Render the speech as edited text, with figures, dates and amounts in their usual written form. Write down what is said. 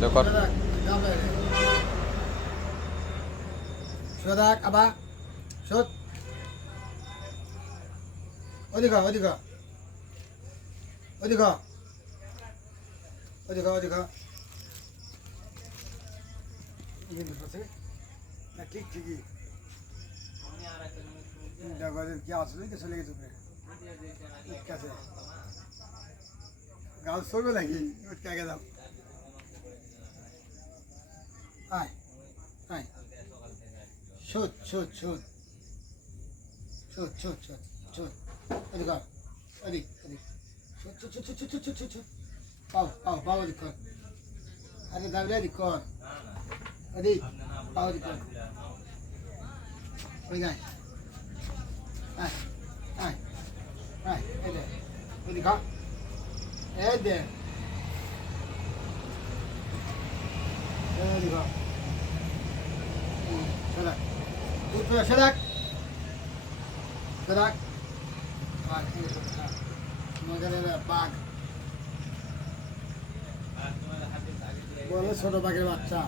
দেখো Sudah apa? Sud. Odika, odika. Odika. Odika, odika. Ini berapa? Na ঠিক ঠিকই দেখো কি আসলে কি চলে গেছে উপরে ঠিক আছে গাছ সরবে নাকি উঠতে আগে দাও আয় আয় shoot shoot shoot shoot shoot shoot shoot এদিকে এদিক এদিক shoot shoot shoot shoot shoot shoot shoot পাও পাও পাও এদিক কর আরে দাবি এদিক কর এদিক পাও এদিক কর ওই গায় আয় আয় আয় এই দে এদিক খা এই দে এদিক খা Sedak. Tutup sedak. Sedak. Bag ini sedak. Mungkin ada bag. Boleh ছোট বাঘের বাচ্চা